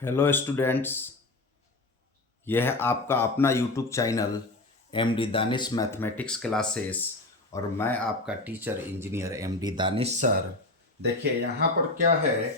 Hello students, यह है आपका अपना YouTube channel MD Danish mathematics classes और मैं आपका teacher engineer MD Danish sir. देखिए यहाँ पर क्या है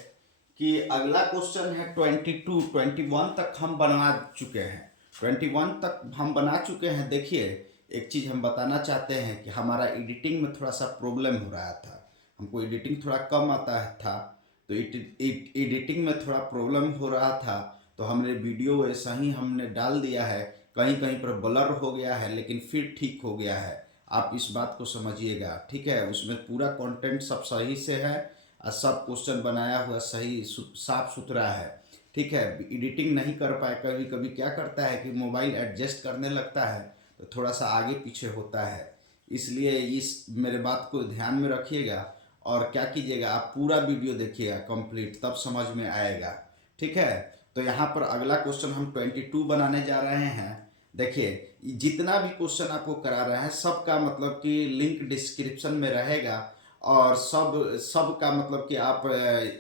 कि अगला क्वेश्चन है 21 तक हम बना चुके हैं। 21 तक हम बना चुके हैं। देखिए, एक चीज़ हम बताना चाहते हैं कि हमारा एडिटिंग में थोड़ा सा प्रॉब्लम हो रहा था। हमको एडिटिंग थोड़ा कम आता था, तो एडिटिंग में थोड़ा प्रॉब्लम हो रहा था, तो हमने वीडियो वैसा ही हमने डाल दिया है। कहीं कहीं पर ब्लर हो गया है, लेकिन फिर ठीक हो गया है। आप इस बात को समझिएगा, ठीक है। उसमें पूरा कंटेंट सब सही से है और सब क्वेश्चन बनाया हुआ सही साफ सुथरा है, ठीक है। एडिटिंग नहीं कर पाए, कभी कभी क्या करता है कि मोबाइल एडजस्ट करने लगता है तो थोड़ा सा आगे पीछे होता है। इसलिए इस मेरे बात को ध्यान में रखिएगा और क्या कीजिएगा, आप पूरा वीडियो देखिएगा कंप्लीट, तब समझ में आएगा, ठीक है। तो यहाँ पर अगला क्वेश्चन हम 22 बनाने जा रहे हैं। देखिए, जितना भी क्वेश्चन आपको करा रहे हैं सबका मतलब कि लिंक डिस्क्रिप्शन में रहेगा और सब का मतलब कि आप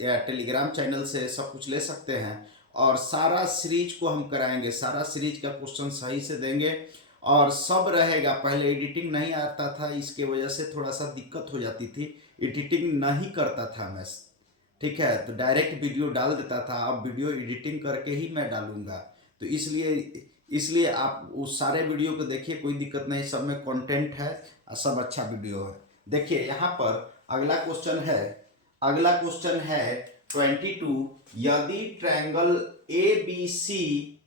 या टेलीग्राम चैनल से सब कुछ ले सकते हैं और सारा सीरीज को हम कराएंगे। सारा सीरीज का क्वेश्चन सही से देंगे और सब रहेगा। पहले एडिटिंग नहीं आता था, इसके वजह से थोड़ा सा दिक्कत हो जाती थी, एडिटिंग नहीं करता था मैं, ठीक है। तो डायरेक्ट वीडियो डाल देता था, अब वीडियो एडिटिंग करके ही मैं डालूंगा। तो इसलिए इसलिए आप उस सारे वीडियो को देखिए, कोई दिक्कत नहीं, सब में कंटेंट है और सब अच्छा वीडियो है। देखिए यहाँ पर अगला क्वेश्चन है 22। यदि ट्रायंगल ए बी सी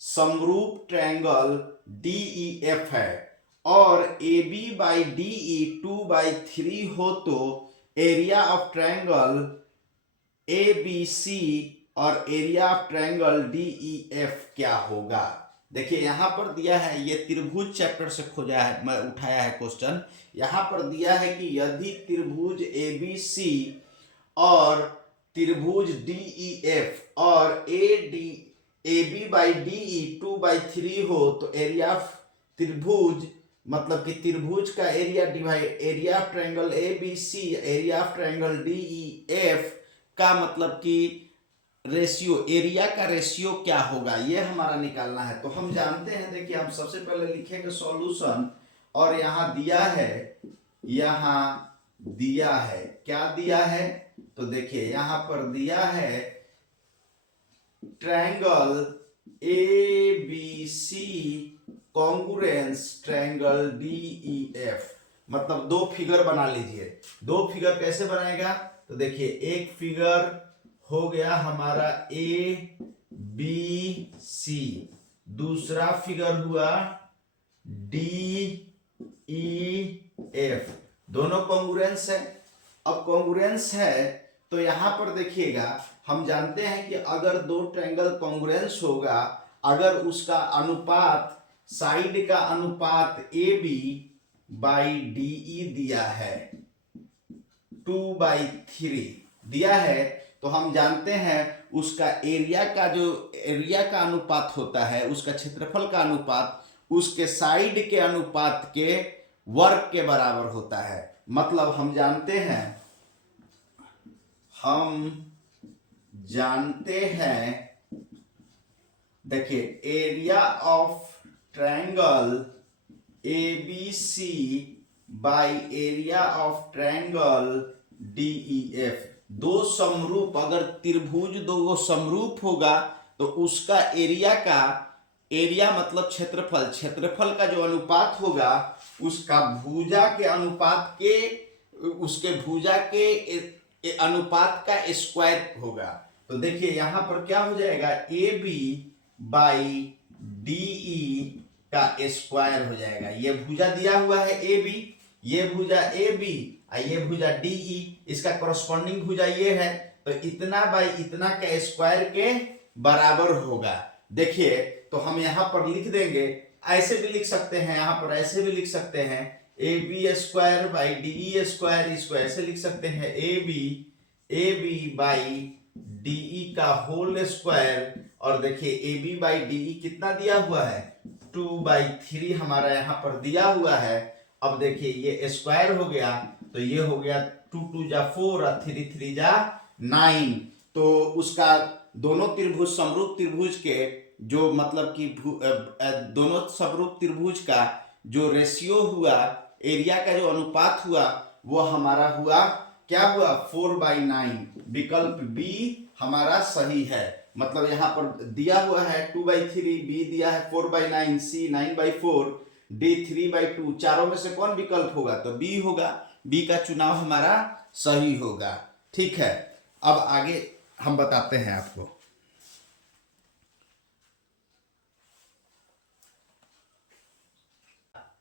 समरूप ट्रायंगल डी ई एफ है और A B by D E 2/3 हो, तो area of triangle A B C और area of triangle D E F क्या होगा। देखिए यहाँ पर दिया है, ये त्रिभुज चैप्टर से खोजा है, मैं उठाया है क्वेश्चन। यहाँ पर दिया है कि यदि त्रिभुज ए बी सी और त्रिभुज डी ई एफ और A B by D E 2/3 हो, तो एरिया ऑफ त्रिभुज मतलब कि त्रिभुज का area of triangle A B C, area of triangle D E F का मतलब कि रेशियो, एरिया का रेशियो क्या होगा, ये हमारा निकालना है। तो हम जानते हैं, देखिए हम सबसे पहले लिखेंगे सॉल्यूशन और यहाँ दिया है क्या दिया है, तो देखिए यहाँ पर दिया है triangle A B C congruence triangle D E F, मतलब दो फिगर बना लीजिए। दो फिगर कैसे बनाएगा, तो देखिए एक फिगर हो गया हमारा ए बी सी, दूसरा फिगर हुआ डी ई एफ, दोनों कॉन्ग्रुएंस है। अब कॉन्ग्रुएंस है तो यहां पर देखिएगा, हम जानते हैं कि अगर दो ट्रायंगल कॉन्ग्रुएंस होगा, अगर उसका अनुपात, साइड का अनुपात A B by D E दिया है 2/3 दिया है, तो हम जानते हैं उसका एरिया का अनुपात होता है, उसका क्षेत्रफल का अनुपात उसके साइड के अनुपात के वर्ग के बराबर होता है। मतलब हम जानते हैं, देखिए area of triangle A B C by area of triangle D E F, दो समरूप, अगर त्रिभुज दो समरूप होगा तो उसका एरिया मतलब क्षेत्रफल का जो अनुपात होगा उसका भुजा के अनुपात के, उसके भुजा के अनुपात का स्क्वायर होगा। तो देखिए यहां पर क्या हो जाएगा, A B by D E का स्क्वायर हो जाएगा। ये भुजा दिया हुआ है ए बी, ये भुजा ए बी और ये भुजा डी ई, इसका करस्पॉन्डिंग भुजा ये है, तो इतना बाई इतना का स्क्वायर के बराबर होगा। देखिए तो हम यहां पर लिख देंगे, ऐसे भी लिख सकते हैं, यहां पर ऐसे भी लिख सकते हैं, A B square by D E square, इसको ऐसे लिख सकते हैं A B by D E का होल स्क्वायर। और देखिए A B by D E कितना दिया हुआ है, 2/3 हमारा यहाँ पर दिया हुआ है। अब देखिए ये स्क्वायर हो गया, तो ये हो गया 2 2 जा 4 और 3 3 जा 9, तो उसका दोनों त्रिभुज समरूप त्रिभुज के जो मतलब कि दोनों समरूप त्रिभुज का जो रेशियो हुआ, एरिया का जो अनुपात हुआ, वो हमारा हुआ क्या हुआ 4/9। विकल्प बी हमारा सही है। मतलब यहाँ पर दिया हुआ है 2/3, बी दिया है 4/9, सी 9/4, डी 3/2। चारों में से कौन विकल्प होगा? तो बी होगा। बी का चुनाव हमारा सही होगा। ठीक है, अब आगे हम बताते हैं आपको।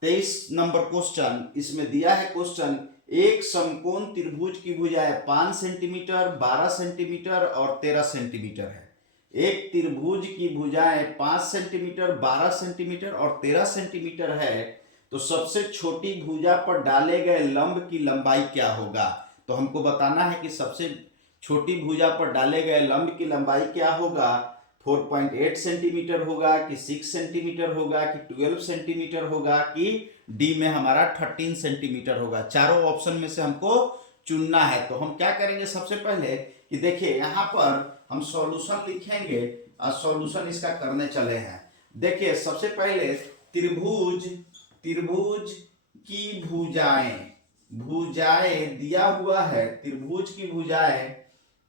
तेईस नंबर क्वेश्चन इसमें दिया है क्वेश्चन, एक समकोण त्रिभुज की भुजाएं 5 सेंटीमीटर, 12 सेंटीमीटर और 13 सेंटीमीटर है। एक त्रिभुज की भुजाएं 5 सेंटीमीटर, 12 सेंटीमीटर और 13 सेंटीमीटर है, तो सबसे छोटी भुजा पर डाले गए लंब की लंबाई क्या होगा? तो हमको बताना है कि सबसे छोटी भुजा पर डाले गए लंब की लंबाई क्या होगा। 4.8 सेंटीमीटर होगा कि 6 सेंटीमीटर होगा कि 12 सेंटीमीटर होगा कि डी में हमारा 13 सेंटीमीटर होगा। चारों ऑप्शन में से हमको चुनना है। तो हम क्या करेंगे, सबसे पहले कि देखिए यहाँ पर हम सॉल्यूशन लिखेंगे और सॉल्यूशन इसका करने चले हैं। देखिए सबसे पहले त्रिभुज की भुजाएं दिया हुआ है। त्रिभुज की भुजाएं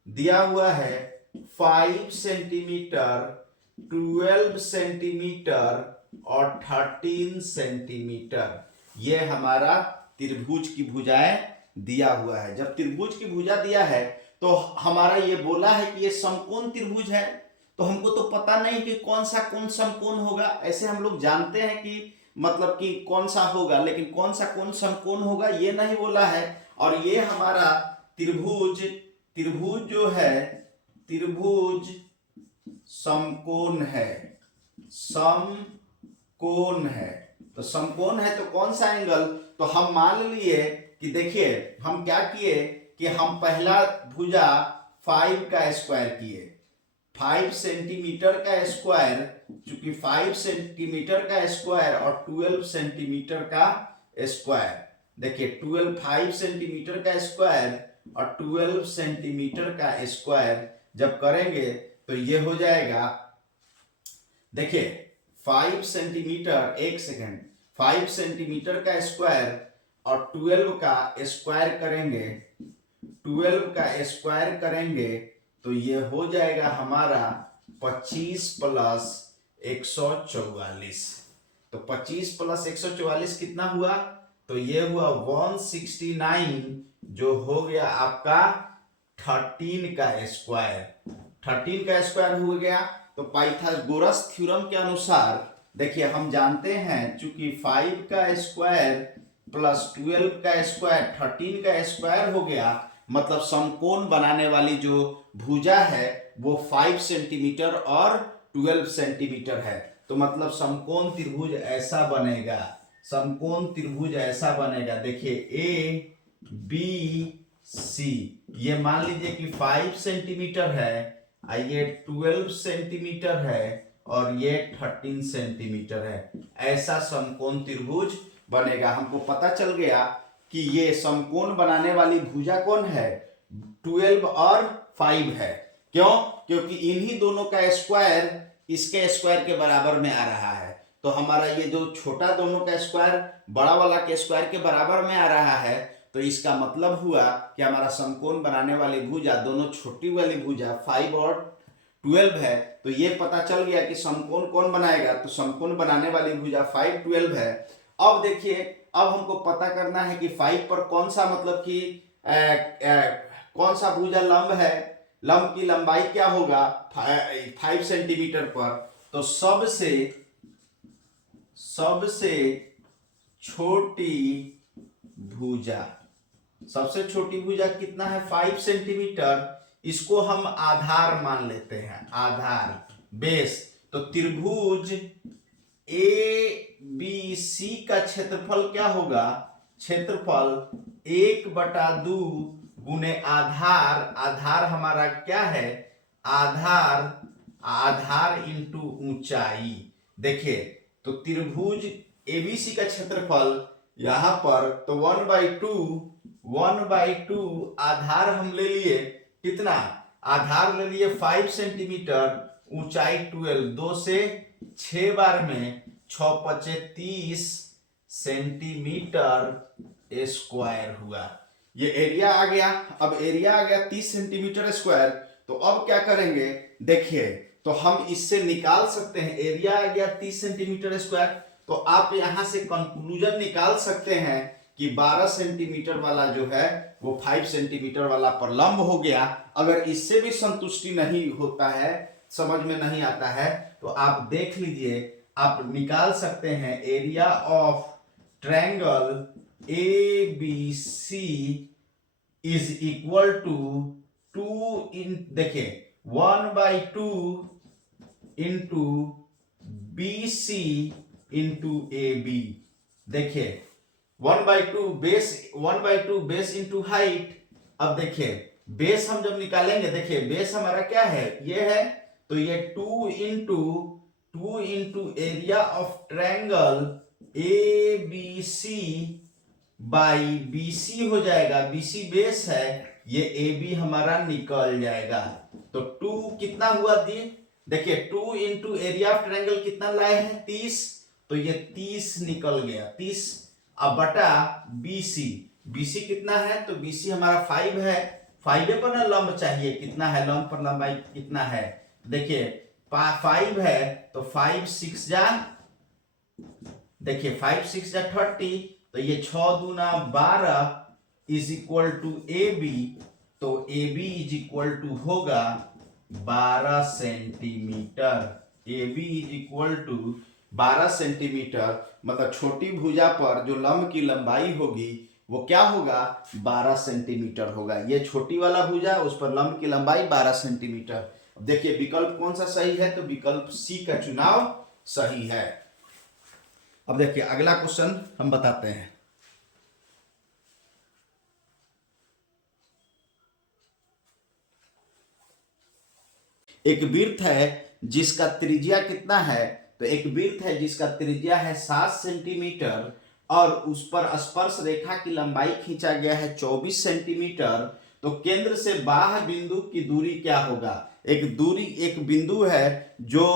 दिया हुआ है 5 सेंटीमीटर, 12 सेंटीमीटर और 13 सेंटीमीटर। ये हमारा त्रिभुज की भुजाएं दिया हुआ है। जब त्रिभुज की भुजा दिया है तो हमारा ये बोला है कि ये समकोण त्रिभुज है, तो हमको तो पता नहीं कि कौन सा कौन समकोण होगा। ऐसे हम लोग जानते हैं कि मतलब कि कौन सा होगा, लेकिन कौन सा कौन समकोण होगा ये नहीं बोला है। और ये हमारा त्रिभुज जो है त्रिभुज समकोण है। समकोण है तो समकोण है तो कौन सा एंगल? तो हम मान लिए कि देखिए हम क्या किए कि हम पहला भुजा 5 का स्क्वायर किए, 5 सेंटीमीटर का स्क्वायर, चूंकि 5 सेंटीमीटर का स्क्वायर और 12 सेंटीमीटर का स्क्वायर। देखिए 5 सेंटीमीटर का स्क्वायर और 12 सेंटीमीटर का स्क्वायर जब करेंगे तो ये हो जाएगा, देखिए 5 सेंटीमीटर, एक सेकेंड, 5 सेंटीमीटर का स्क्वायर और 12 का स्क्वायर करेंगे, 12 का स्क्वायर करेंगे तो ये हो जाएगा हमारा 25 प्लस 144। तो 25 प्लस 144 कितना हुआ? तो ये हुआ 169, जो हो गया आपका 13 का स्क्वायर। 13 का स्क्वायर हो गया। तो पाइथागोरस थ्योरम के अनुसार देखिए हम जानते हैं चूंकि 5 का स्क्वायर प्लस 12 का स्क्वायर 13 का स्क्वायर हो गया, मतलब समकोण बनाने वाली जो भुजा है वो 5 सेंटीमीटर और 12 सेंटीमीटर है। तो मतलब समकोण त्रिभुज ऐसा बनेगा, समकोण त्रिभुज ऐसा बनेगा। देखिए ए बी सी, ये मान लीजिए कि 5 सेंटीमीटर है, ये 12 सेंटीमीटर है और ये 13 सेंटीमीटर है। ऐसा समकोण त्रिभुज बनेगा। हमको पता चल गया कि ये समकोण बनाने वाली भुजा कौन है, 12 और 5 है। क्यों? क्योंकि इन्हीं दोनों का स्क्वायर इसके स्क्वायर के बराबर में आ रहा है। तो हमारा ये जो छोटा दोनों का स्क्वायर बड़ा वाला के स्क्वायर के बराबर में आ रहा है, तो इसका मतलब हुआ कि हमारा समकोण बनाने वाली भुजा, दोनों छोटी वाली भुजा 5 और 12 है। तो ये पता चल गया कि समकोण कौन बनाएगा, तो समकोण बनाने वाली भुजा 5, 12 है। अब देखिए, अब हमको पता करना है कि 5 पर कौन सा मतलब कि कौन सा भुजा लंब है, लंब की लंबाई क्या होगा 5 सेंटीमीटर पर। तो सबसे छोटी भुजा, सबसे छोटी भुजा कितना है 5 सेंटीमीटर। इसको हम आधार मान लेते हैं, आधार बेस। तो त्रिभुज ए बी सी का क्षेत्रफल क्या होगा, क्षेत्रफल 1/2 गुने आधार, आधार हमारा क्या है, आधार इंटू ऊंचाई। देखिए तो त्रिभुज एबीसी का क्षेत्रफल यहां पर तो 1/2 आधार हम ले लिए कितना आधार ले लिए 5 सेंटीमीटर, ऊंचाई 12, 2 से 6 बार में 6 पचे 30 सेंटीमीटर स्क्वायर हुआ। ये एरिया आ गया। अब एरिया आ गया 30 सेंटीमीटर स्क्वायर। तो अब क्या करेंगे, देखिए, तो हम इससे निकाल सकते हैं, एरिया आ गया 30 सेंटीमीटर स्क्वायर। तो आप यहां से कंक्लूजन निकाल सकते हैं कि 12 सेंटीमीटर वाला जो है वो 5 सेंटीमीटर वाला पर लंब हो गया। अगर इससे भी संतुष्टि नहीं होता है, समझ में नहीं आता है, तो आप देख लीजिए, आप निकाल सकते हैं area of triangle A B C is equal to 2 इन, देखिए 1/2 into B C into A B. देखिए 1/2 बेस इंटू हाइट। अब देखिए बेस हम जब निकालेंगे, देखिए बेस हमारा क्या है, ये है, तो ये 2 into area of triangle A B C by B C हो जाएगा। बी सी बेस है, ये ए बी हमारा निकल जाएगा। तो 2 कितना हुआ दिए, देखिए 2 इंटू एरिया ऑफ ट्रायंगल कितना लाए हैं 30, तो ये 30 निकल गया 30। अब बटा BC, BC कितना है, तो BC हमारा 5 है। 5 पर ना लंब चाहिए, कितना है लंब पर लंबाई कितना है, देखिए 5 है, तो 5 6 जा, देखिए 5 6 जा 30, तो ये 6 दूना 12 इज इक्वल टू AB। तो AB इज इक्वल टू होगा 12 centimetre. AB is equal to 12 centimetre, मतलब छोटी भुजा पर जो लंब की लंबाई होगी वो क्या होगा, 12 सेंटीमीटर होगा। ये छोटी वाला भुजा, उस पर लंब की लंबाई 12 सेंटीमीटर। अब देखिए विकल्प कौन सा सही है, तो विकल्प सी का चुनाव सही है। अब देखिए अगला क्वेश्चन हम बताते हैं। एक वृत्त है जिसका त्रिज्या कितना है, तो एक वृत्त है जिसका त्रिज्या है 7 सेंटीमीटर और उस पर स्पर्श रेखा की लंबाई खींचा गया है 24 सेंटीमीटर। तो केंद्र से बाह्य बिंदु की दूरी क्या होगा। एक बिंदु है जो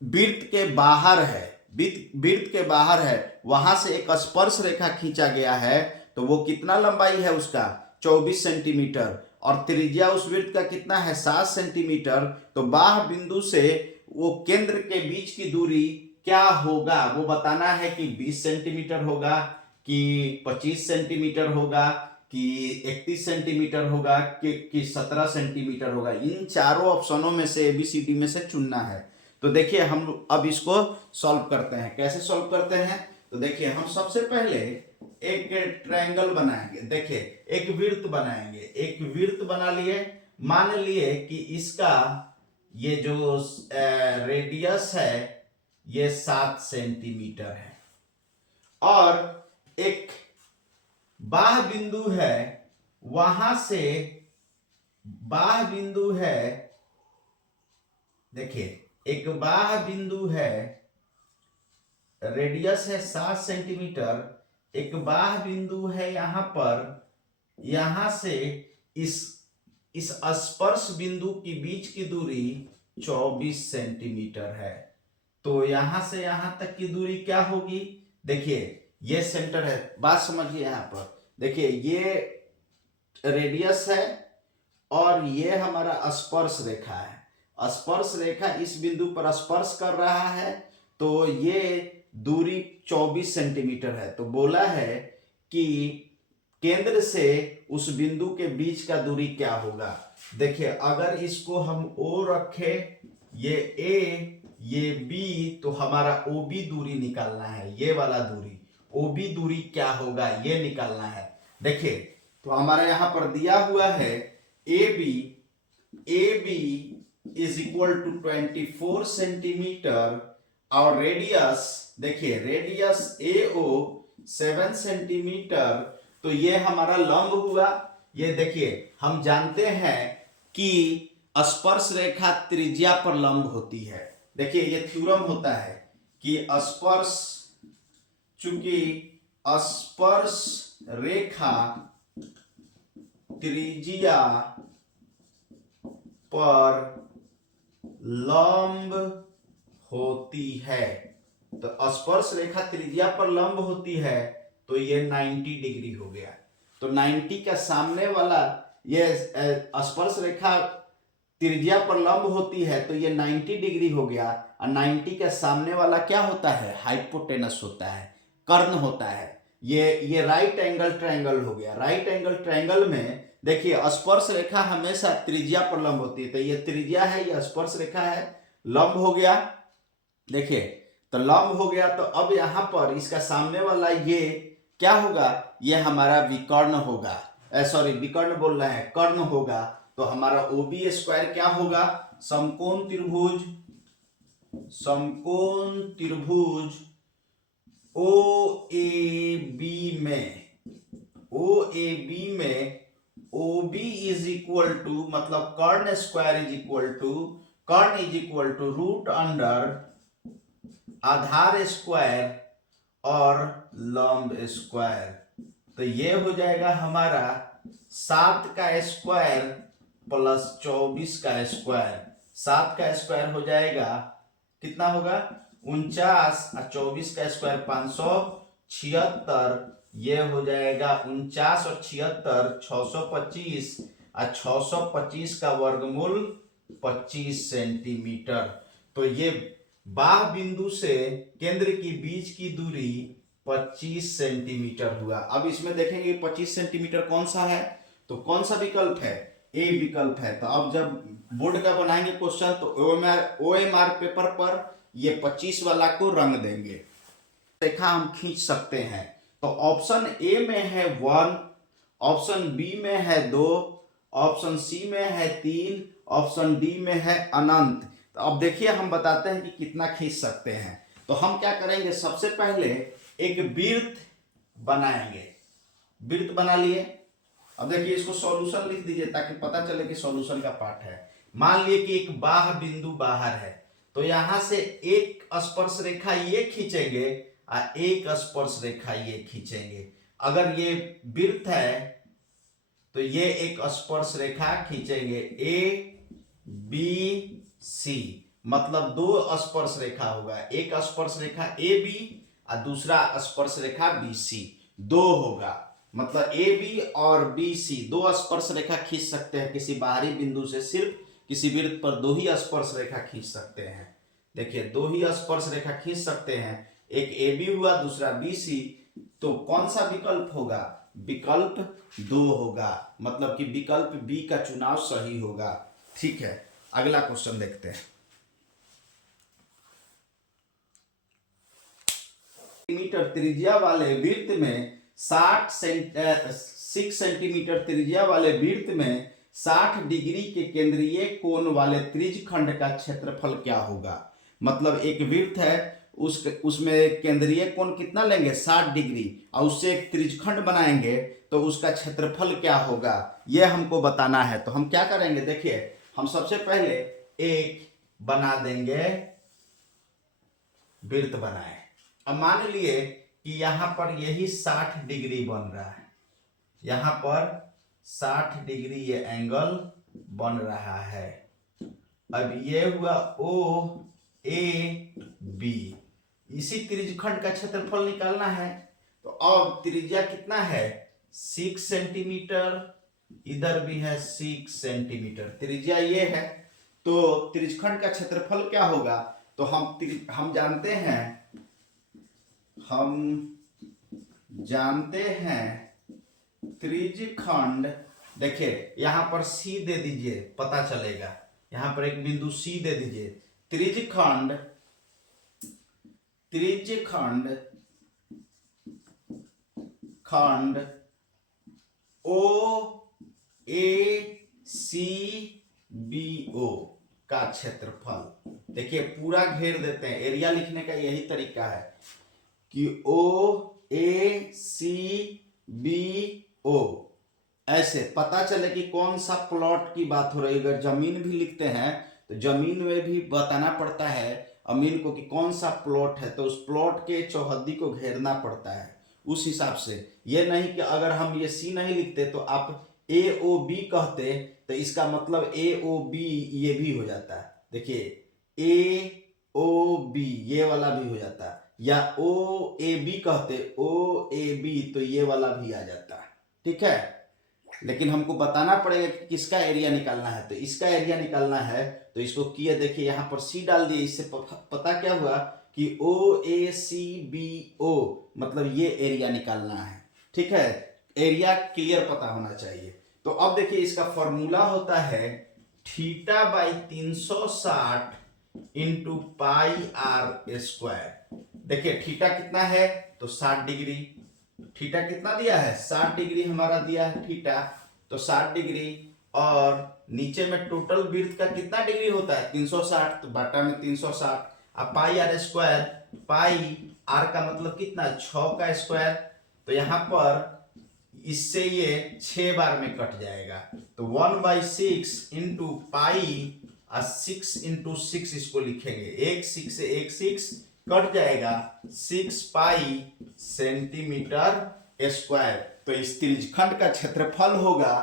वृत्त के बाहर है, वृत्त के बाहर है, वहां से एक स्पर्श रेखा खींचा गया है, तो वो कितना लंबाई है उसका 24 सेंटीमीटर और त्रिज्या उस वृत्त का कितना है 7 सेंटीमीटर। तो बाह्य बिंदु से वो केंद्र के बीच की दूरी क्या होगा, वो बताना है कि 20 सेंटीमीटर होगा, कि 25 सेंटीमीटर होगा, कि 31 सेंटीमीटर होगा, कि 17 सेंटीमीटर होगा। इन चारों ऑप्शनों में से ABCD में से चुनना है। तो देखिए हम अब इसको सॉल्व करते हैं। कैसे सॉल्व करते हैं, तो देखिए हम सबसे पहले एक ट्रायंगल बनाएंगे। देखिए एक वृत्त बनाएंगे, एक वृत्त बना लिए, मान लिए कि इसका ये जो रेडियस है ये 7 सेंटीमीटर है और एक बाह्य बिंदु है, वहां से बाह्य बिंदु है, देखिए एक बाह्य बिंदु है, रेडियस है 7 सेंटीमीटर, एक बाह्य बिंदु है यहां पर, यहां से इस स्पर्श बिंदु के बीच की दूरी 24 सेंटीमीटर है। तो यहां से यहां तक की दूरी क्या होगी, देखिए ये सेंटर है, बात समझिए यहां पर, देखिए ये रेडियस है और ये हमारा स्पर्श रेखा है। स्पर्श रेखा इस बिंदु पर स्पर्श कर रहा है, तो ये दूरी 24 सेंटीमीटर है। तो बोला है कि केंद्र से उस बिंदु के बीच का दूरी क्या होगा। देखिए अगर इसको हम O रखे, ये A ये B, तो हमारा OB दूरी निकालना है, ये वाला दूरी OB दूरी क्या होगा ये निकालना है। देखिए तो हमारा यहां पर दिया हुआ है AB is equal to 24 centimetre और रेडियस, देखिए रेडियस AO 7 सेंटीमीटर, तो ये हमारा लंब हुआ। ये देखिए हम जानते हैं कि स्पर्श रेखा त्रिज्या पर लंब होती है। देखिए ये थ्योरम होता है कि स्पर्श, चूंकि स्पर्श रेखा त्रिज्या पर लंब होती है। तो स्पर्श रेखा त्रिज्या पर लंब होती है तो ये 90 डिग्री हो गया। तो 90 का सामने वाला, ये स्पर्श रेखा त्रिज्या पर लंब होती है तो ये 90 डिग्री हो गया। और 90 का सामने वाला क्या होता है? हाइपोटेनस होता है, कर्ण होता है। ये राइट एंगल ट्रायंगल हो गया। राइट एंगल ट्रायंगल में देखिए स्पर्श रेखा हमेशा त्रिज्या पर लंब होती है, तो ये त्रिज्या है, ये स्पर्श रेखा है, लंब हो गया। देखिए तो लंब हो गया, तो अब यहां पर इसका सामने वाला ये क्या होगा? ये हमारा विकर्ण होगा, सॉरी विकर्ण बोल रहे हैं, कर्ण होगा। तो हमारा OB स्क्वायर क्या होगा? समकोण त्रिभुज OAB में OB इज इक्वल टू, मतलब कर्ण स्क्वायर इज इक्वल टू, कर्ण is equal to root under आधार स्क्वायर और लंब स्क्वायर। तो ये हो जाएगा हमारा 7 का स्क्वायर प्लस 24 का स्क्वायर। 7 का स्क्वायर हो जाएगा, कितना होगा? 49, और 24 का स्क्वायर 576। ये हो जाएगा 49 और 76 625, और 625 का वर्गमूल 25 सेंटीमीटर। तो ये बाह बिंदु से केंद्र की बीच की दूरी 25 सेंटीमीटर हुआ। अब इसमें देखेंगे 25 सेंटीमीटर कौन सा है, तो कौन सा विकल्प है? ए विकल्प है। तो अब जब बोर्ड का बनाएंगे क्वेश्चन तो OMR पेपर पर ये 25 वाला को रंग देंगे। रेखा हम खींच सकते हैं। तो ऑप्शन ए में है 1, ऑप्शन बी में है 2, ऑप्शन सी में है 3, ऑप्शन डी में है अनंत। तो अब देखिए हम बताते हैं कि कितना खींच सकते हैं। तो हम क्या करेंगे, सबसे पहले एक वृत्त बनाएंगे। वृत्त बना लिए। अब देखिए इसको सॉल्यूशन लिख दीजिए ताकि पता चले कि सॉल्यूशन का पार्ट है। मान लिए कि एक बाह बिंदु बाहर है, तो यहां से एक स्पर्श रेखा ये खींचेंगे और एक स्पर्श रेखा ये खींचेंगे। अगर ये वृत्त है तो ये एक स्पर्श रेखा खींचेंगे ABC, मतलब 2 स्पर्श रेखा होगा। एक स्पर्श रेखा AB और दूसरा स्पर्श रेखा BC, 2 होगा। मतलब AB और BC 2 स्पर्श रेखा खींच सकते हैं किसी बाहरी बिंदु से। सिर्फ किसी वृत्त पर 2 ही स्पर्श रेखा खींच सकते हैं। देखिए 2 ही स्पर्श रेखा खींच सकते हैं, एक AB हुआ, दूसरा BC। तो कौन सा विकल्प होगा? विकल्प 2 होगा, मतलब कि विकल्प बी का चुनाव सही होगा। ठीक है, अगला क्वेश्चन देखते हैं। सेंटीमीटर त्रिज्या वाले वृत्त में 6 सेंटीमीटर त्रिज्या वाले वृत्त में 60 डिग्री के केंद्रीय कोण वाले त्रिज्यखंड का क्षेत्रफल क्या होगा? मतलब एक वृत्त है, उसमें केंद्रीय कोण कितना लेंगे? 60 डिग्री, और उससे एक त्रिज्यखंड बनाएंगे तो उसका क्षेत्रफल क्या होगा, यह हमको बताना है। तो हम क्या करेंगे, देखिए हम सबसे पहले एक बना देंगे, वृत्त बनाए। अब मान लिए कि यहां पर यही 60 डिग्री बन रहा है, यहां पर 60 डिग्री ये एंगल बन रहा है। अब ये हुआ OAB, इसी त्रिज्यखंड का क्षेत्रफल निकालना है। तो अब त्रिज्या कितना है? 6 सेंटीमीटर, इधर भी है 6 सेंटीमीटर, त्रिज्या ये है। तो त्रिज्यखंड का क्षेत्रफल क्या होगा? तो हम जानते हैं त्रिज्यखंड। देखिए यहां पर C दे दीजिए, पता चलेगा। यहां पर एक बिंदु C दे दीजिए। त्रिज्यखंड OACBO का क्षेत्रफल, देखिए पूरा घेर देते हैं। एरिया लिखने का यही तरीका है कि OACBO, ऐसे पता चले कि कौन सा प्लॉट की बात हो रही है। अगर जमीन भी लिखते हैं तो जमीन में भी बताना पड़ता है अमीन को कि कौन सा प्लॉट है, तो उस प्लॉट के चौहद्दी को घेरना पड़ता है उस हिसाब से। ये नहीं कि अगर हम ये C नहीं लिखते तो आप AOB कहते तो इसका मतलब ए ओ बी ये भी हो जाता है। देखिए ए ओ बी ये वाला भी हो जाता है, या ओ ए बी कहते ओ ए बी तो ये वाला भी आ जाता है। ठीक है, लेकिन हमको बताना पड़ेगा कि किसका एरिया निकालना है। तो इसका एरिया निकालना है तो इसको किया, देखिए यहाँ पर सी डाल दिए, इससे पता क्या हुआ कि ओ ए सी बी ओ मतलब ये एरिया निकालना है। ठीक है, एरिया क्लियर पता होना चाहिए। तो अब देखिए इसका फॉर्मूला होता है theta by 360 into pi R square. देखिए थीटा कितना है तो 60 डिग्री, थीटा कितना दिया है 60 डिग्री हमारा दिया है थीटा, तो 60 डिग्री, और नीचे में टोटल विड्थ का कितना डिग्री होता है 360, तो बाटा में 360, अब पाई आर स्क्वायर, पाई आर का मतलब कितना 6 का स्क्वायर, तो यहाँ पर इससे ये 6 बार में कट जाएगा, तो 1/6 इंटू पाई 6 इंटू 6 इसको लिखेंगे, एक 6 से एक 6 कट जाएगा, 6 पाई सेंटीमीटर स्क्वायर। तो इस त्रिज्यखंड का क्षेत्रफल होगा,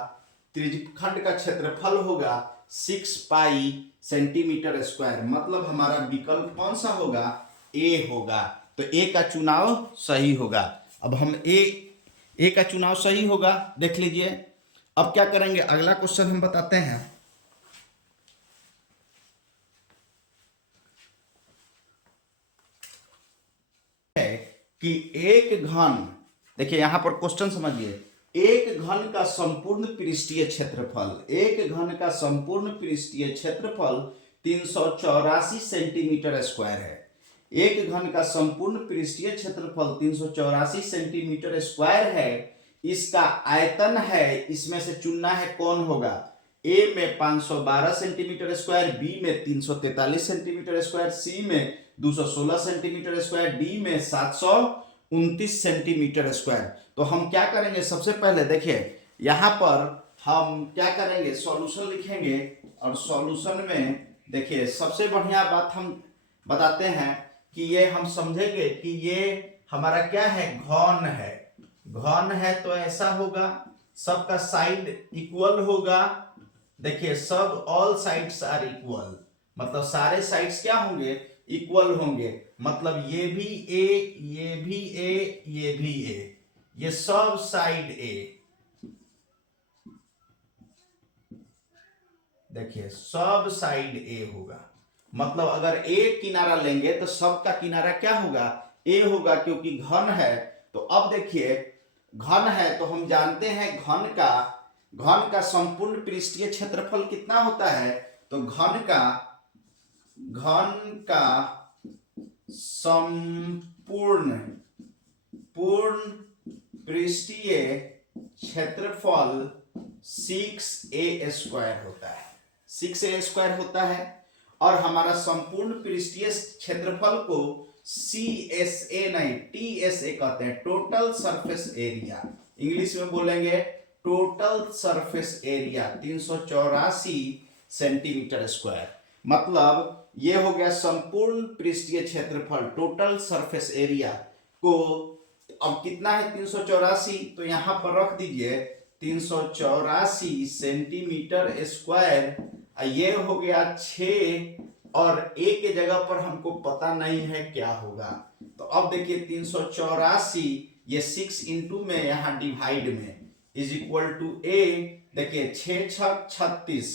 त्रिज्यखंड का क्षेत्रफल होगा 6 पाई सेंटीमीटर स्क्वायर। मतलब हमारा विकल्प कौन सा होगा, ए होगा। तो ए का चुनाव सही होगा। अब हम ए का चुनाव सही होगा, देख लीजिए। अब क्या करेंगे, अगला क्वेश्चन हम बताते हैं। कि एक घन, देखिए यहां पर क्वेश्चन समझिए, एक घन का संपूर्ण पृष्ठीय क्षेत्रफल, एक घन का संपूर्ण पृष्ठीय क्षेत्रफल 384 सेंटीमीटर स्क्वायर है। एक घन का संपूर्ण पृष्ठीय क्षेत्रफल 384 सेंटीमीटर स्क्वायर है। इसका आयतन है, इसमें से चुनना है कौन होगा, ए में 512 सेंटीमीटर स्क्वायर, बी में 343 सेंटीमीटर स्क्वायर, सी में 216 सेंटीमीटर स्क्वायर, डी में 729 सेंटीमीटर स्क्वायर। तो हम क्या करेंगे, सबसे पहले देखिए यहां पर हम क्या करेंगे, सॉल्यूशन लिखेंगे, और सॉल्यूशन में देखिए सबसे बढ़िया बात हम बताते हैं कि ये हम समझेंगे कि ये हमारा क्या है, घन है। घन है तो ऐसा होगा, सबका साइड इक्वल होगा। देखिए सब ऑल साइड्स आर इक्वल, मतलब सारे साइड्स क्या होंगे, इक्वल होंगे। मतलब ये भी ए, ये भी ए, ये भी ए, ये सब साइड ए, देखिए सब साइड ए होगा। मतलब अगर एक किनारा लेंगे तो सबका किनारा क्या होगा, ए होगा, क्योंकि घन है। तो अब देखिए घन है तो हम जानते हैं घन का संपूर्ण पृष्ठीय क्षेत्रफल कितना होता है, तो घन का संपूर्ण पृष्ठीय क्षेत्रफल 6a स्क्वायर होता है, 6a स्क्वायर होता है। और हमारा संपूर्ण पृष्ठीय क्षेत्रफल को CSA नहीं TSA कहते हैं, टोटल सरफेस एरिया, इंग्लिश में बोलेंगे total surface area 384 centimetre square. मतलब ये हो गया संपूर्ण पृष्ठीय क्षेत्रफल, टोटल सरफेस एरिया को। अब कितना है 384, तो यहां पर रख दीजिए 384 सेंटीमीटर स्क्वायर, ये हो गया 6, और ए के जगह पर हमको पता नहीं है क्या होगा। तो अब देखिए 384 ये 6 इंटू में यहां डिवाइड में इज इक्वल टू ए, देखिए 6 6 36,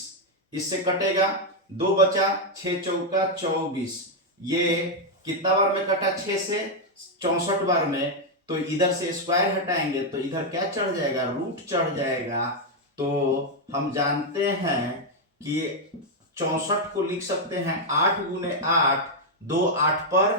इससे कटेगा 2 बचा, 6 चौका 24, ये कितना बार में कटा 6 से 64 बार में। तो इधर से स्क्वायर हटाएंगे तो इधर क्या चढ़ जाएगा, रूट चढ़ जाएगा। तो हम जानते हैं कि 64 को लिख सकते हैं 8 गुने 8, 2 8 पर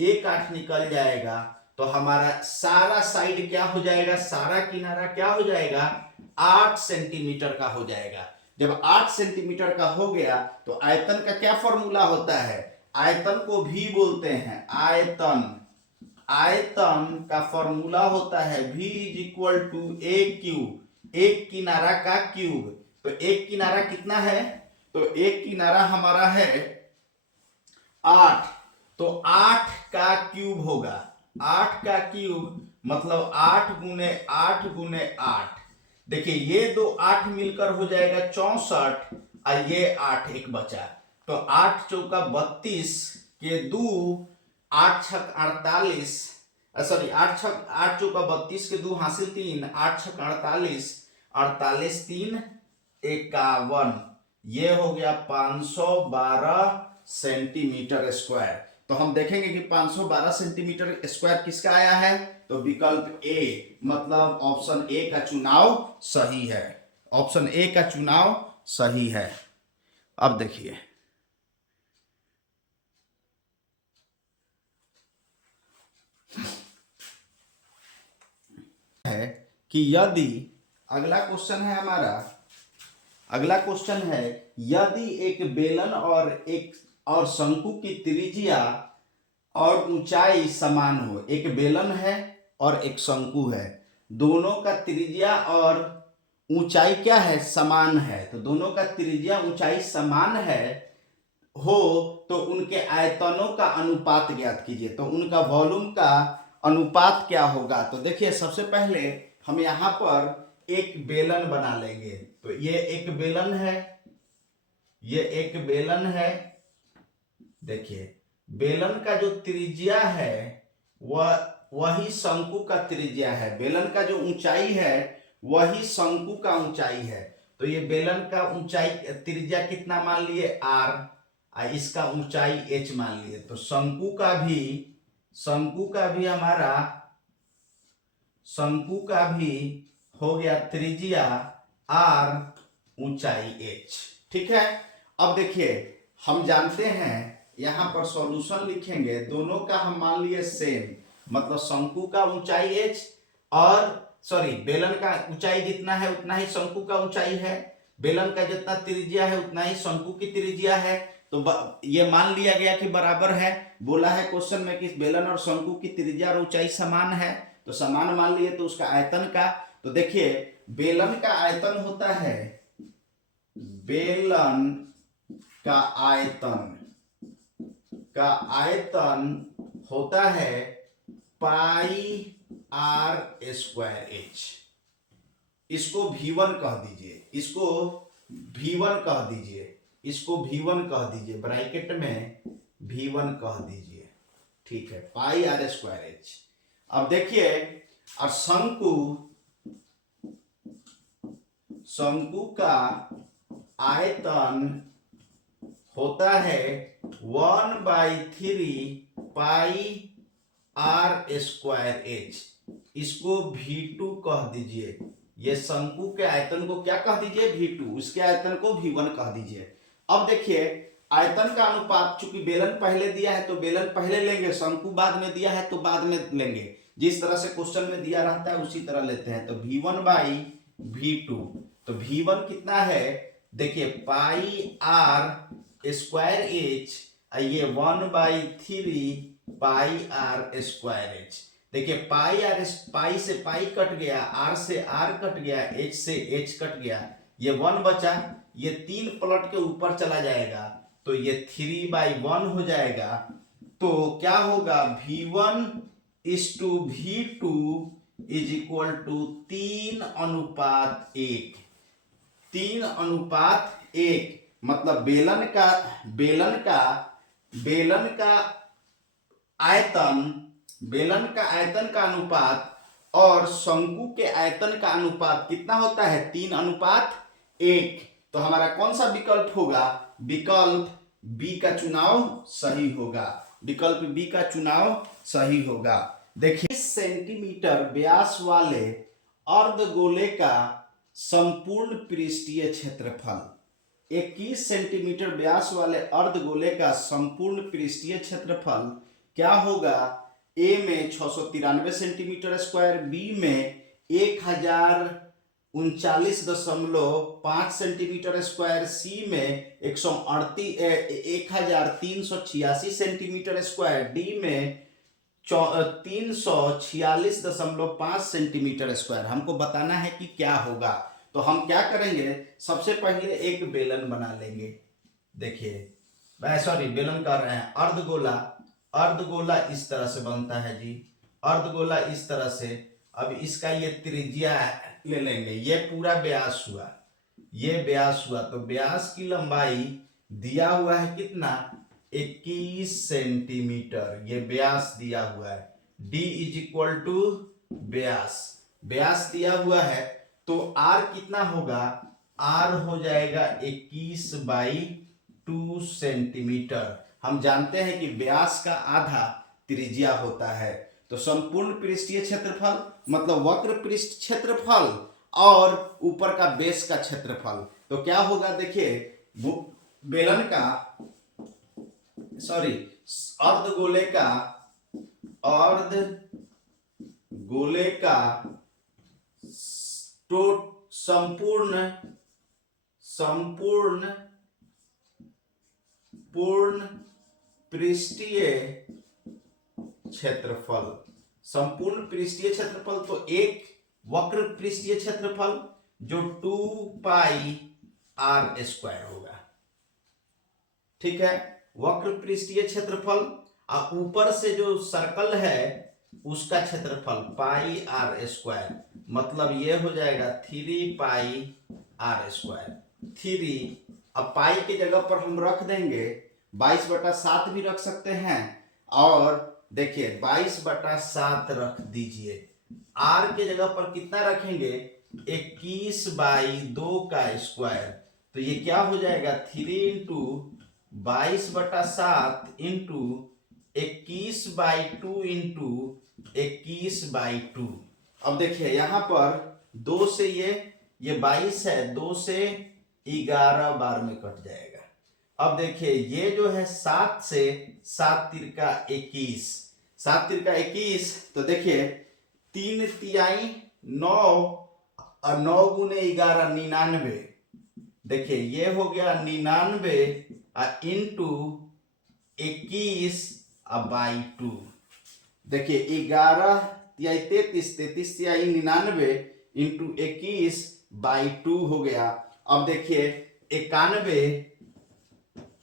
1 8 निकल जाएगा। तो हमारा सारा साइड क्या हो जाएगा, सारा किनारा क्या हो जाएगा, 8 सेंटीमीटर का हो जाएगा। जब 8 सेंटीमीटर का हो गया तो आयतन का क्या फॉर्मूला होता है, आयतन को भी बोलते हैं आयतन। आयतन का फॉर्मूला होता है V is equal to A cube, एक किनारा का क्यूब। तो एक किनारा कितना है, तो एक किनारा हमारा है 8, तो 8 का क्यूब होगा, 8 का क्यूब मतलब 8 गुने 8 गुने 8। देखिए ये दो 8 मिलकर हो जाएगा 64 और ये 8 एक बचा, तो 8 चौका 32 के दो 8 छक 48, सॉरी 8 चौका 32 के दो हासिल 3, 8 छक 48, 48 3 51, ये हो गया 512 सेंटीमीटर स्क्वायर। तो हम देखेंगे कि 512 सेंटीमीटर स्क्वायर किसका आया है, तो विकल्प ए मतलब ऑप्शन ए का चुनाव सही है, ऑप्शन ए का चुनाव सही है। अब देखिए है कि यदि अगला क्वेश्चन है हमारा, अगला क्वेश्चन है यदि एक बेलन और शंकु की त्रिज्या और ऊंचाई समान हो, एक बेलन है और एक शंकु है, दोनों का त्रिज्या और ऊंचाई क्या है, समान है, तो दोनों का त्रिज्या ऊंचाई समान है हो तो उनके आयतनों का अनुपात ज्ञात कीजिए। तो उनका वॉल्यूम का अनुपात क्या होगा, तो देखिए सबसे पहले हम यहाँ पर एक बेलन बना लेंगे। तो ये एक बेलन है, ये एक बेलन है, देखिए बेलन का जो त्रिज्या है वही शंकु का त्रिज्या है, बेलन का जो ऊंचाई है वही शंकु का ऊंचाई है। तो ये बेलन का ऊंचाई त्रिज्या कितना मान लिए r, इसका ऊंचाई h मान लिए, तो शंकु का भी हो गया त्रिज्या r, ऊंचाई h। ठीक है, अब देखिए हम जानते हैं यहां पर सॉल्यूशन लिखेंगे, दोनों का हम मान लिए सेम, मतलब शंकु का ऊंचाई h और सॉरी बेलन का ऊंचाई जितना है उतना ही शंकु का ऊंचाई है, बेलन का जितना त्रिज्या है उतना ही शंकु की त्रिज्या है, तो ये मान लिया गया कि बराबर है। बोला है क्वेश्चन में कि बेलन और शंकु की त्रिज्या और ऊंचाई समान है, तो समान मान लिए, तो उसका आयतन का, तो देखिए बेलन का आयतन होता है, बेलन का आयतन होता है पाई r स्क्वायर h। इसको v1 कह दीजिए, इसको v1 कह दीजिए, इसको v1 कह दीजिए, ब्रैकेट में v1 कह दीजिए। ठीक है, पाई r स्क्वायर h। अब देखिए और शंकु का आयतन होता है 1/3 पाई r स्क्वायर h, इसको v2 कह दीजिए। ये शंकु के आयतन को क्या कह दीजिए, v2, इसके आयतन को v1 कह दीजिए। अब देखिए आयतन का अनुपात, चूंकि बेलन पहले दिया है तो बेलन पहले लेंगे, शंकु बाद में दिया है तो बाद में लेंगे, जिस तरह से क्वेश्चन में दिया रहता है उसी तरह लेते हैं। तो v1/v2, तो v1 कितना है, देखिए पाई r स्क्वायर h, ये 1/3 पाई r स्क्वायर h। देखिए पाई से पाई कट गया, r से r कट गया, h से h कट गया, ये 1 बचा, ये 3 पलट के ऊपर चला जाएगा तो ये 3/1 हो जाएगा। तो क्या होगा, v1:v2 इज इक्वल टू 3:1, 3:1, मतलब बेलन का आयतन का अनुपात और शंकु के आयतन का अनुपात कितना होता है, 3:1। तो हमारा कौन सा विकल्प होगा, विकल्प बी का चुनाव सही होगा, विकल्प बी का चुनाव सही होगा। देखिए 20 सेंटीमीटर व्यास वाले अर्धगोले का संपूर्ण पृष्ठीय क्षेत्रफल, 21 सेंटीमीटर व्यास वाले अर्धगोले का संपूर्ण पृष्ठीय क्षेत्रफल क्या होगा, ए में 693 सेंटीमीटर स्क्वायर, बी में 1039.5 सेंटीमीटर स्क्वायर, सी में 1386 सेंटीमीटर स्क्वायर, डी में 346.5 सेंटीमीटर स्क्वायर। हमको बताना है कि क्या होगा। तो हम क्या करेंगे, सबसे पहले एक बेलन बना लेंगे। देखिए सॉरी बेलन कर रहे हैं, अर्धगोला इस तरह से बनता है जी, अर्धगोला इस तरह से। अब इसका ये त्रिज्या है, ले लेंगे, ये पूरा व्यास हुआ, ये व्यास हुआ। तो व्यास की लंबाई दिया हुआ है कितना, 21 सेंटीमीटर, ये व्यास दिया हुआ है। d इज इक्वल टू व्यास, व्यास दिया हुआ है। तो r कितना होगा, r हो जाएगा 21 बाई 2 सेंटीमीटर। हम जानते हैं कि व्यास का आधा त्रिज्या होता है। तो संपूर्ण पृष्ठीय क्षेत्रफल मतलब वक्र पृष्ठ क्षेत्रफल और ऊपर का बेस का क्षेत्रफल, तो क्या होगा देखिए, बेलन का सॉरी अर्धगोले का तो संपूर्ण पृष्ठीय क्षेत्रफल, संपूर्ण पृष्ठीय क्षेत्रफल, तो एक वक्र पृष्ठीय क्षेत्रफल जो 2 पाई r स्क्वायर होगा। ठीक है, वक्र पृष्ठीय क्षेत्रफल और ऊपर से जो सर्कल है उसका क्षेत्रफल पाई r स्क्वायर, मतलब ये हो जाएगा 3 पाई r स्क्वायर। 3, अब पाई की जगह पर हम रख देंगे 22/7 भी रख सकते हैं, और देखिए 22/7 रख दीजिए। r के जगह पर कितना रखेंगे, 21 बाई 2 का स्क्वायर, तो ये क्या हो जाएगा 3 into 22/7 into 21 by 2 into 21 by 2। अब देखिए यहां पर 2 से ये 22 है, 2 से 11 बार में कट जाएगा। अब देखिए ये जो है 7 से 7 तिरका 21, 7 तिरका 21, तो देखिए 3 तिहाई 9 और 9 गुने 11 99। देखिए ये हो गया 99 इंटू 21 बाई 2। देखिए 11 तिहाई 33, 33 तिहाई 99 इंटू 21 बाई 2 हो गया। अब देखिए 91,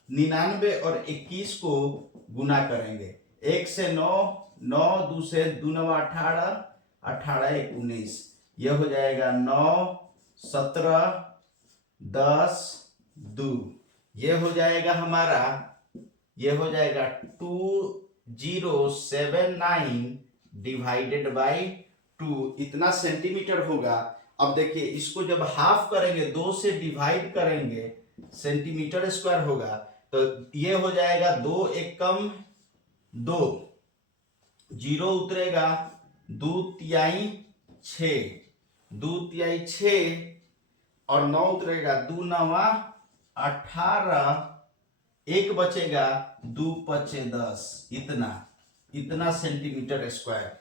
99 और 21 को गुना करेंगे, 1 से 9, 9 2 से 2 9 18, 18 1 19, यह हो जाएगा 9 17 10 2, ये हो जाएगा हमारा, ये हो जाएगा 2079 डिवाइडेड बाई 2, इतना सेंटीमीटर होगा। अब देखिए इसको जब हाफ करेंगे, 2 से डिवाइड करेंगे, सेंटीमीटर स्क्वायर होगा, तो ये हो जाएगा 2 1 कम 2, 0 उतरेगा, 2 तिहाई 6, 2 तिहाई 6 और 9 उतरेगा, 2 9 18, 1 बचेगा, 2 5 10, इतना सेंटीमीटर स्क्वायर,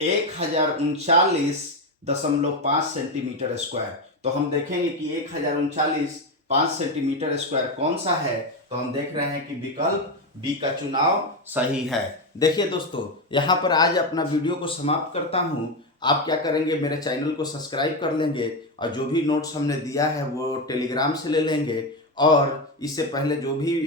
1039.5 सेंटीमीटर स्क्वायर। तो हम देखेंगे कि 1039.5 सेंटीमीटर स्क्वायर कौन सा है, तो हम देख रहे हैं कि विकल्प बी का चुनाव सही है। देखिए दोस्तों, यहाँ पर आज अपना वीडियो को समाप्त करता हूँ। आप क्या करेंगे, मेरे चैनल को सब्सक्राइब कर लेंगे और जो भी नोट्स हमने दिया है वो टेलीग्राम से ले लेंगे, और इससे पहले जो भी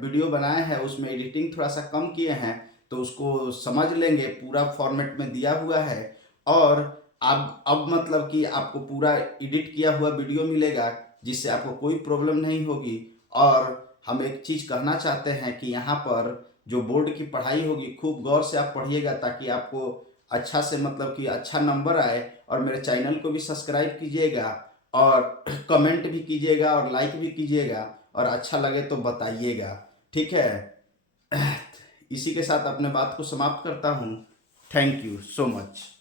वीडियो बनाए हैं उसमें एडिटिंग थोड़ा सा कम किए हैं तो उसको समझ लेंगे, पूरा फॉर्मेट में दिया हुआ है। और अब मतलब कि आपको पूरा एडिट किया हुआ वीडियो मिलेगा जिससे आपको कोई प्रॉब्लम नहीं होगी। और हम एक चीज़ कहना चाहते हैं कि यहाँ पर जो बोर्ड की पढ़ाई होगी खूब गौर से आप पढ़िएगा, ताकि आपको अच्छा से मतलब कि अच्छा नंबर आए। और मेरे चैनल को भी सब्सक्राइब कीजिएगा और कमेंट भी कीजिएगा और लाइक भी कीजिएगा, और अच्छा लगे तो बताइएगा, ठीक है। इसी के साथ अपने बात को समाप्त करता हूँ। Thank you so much.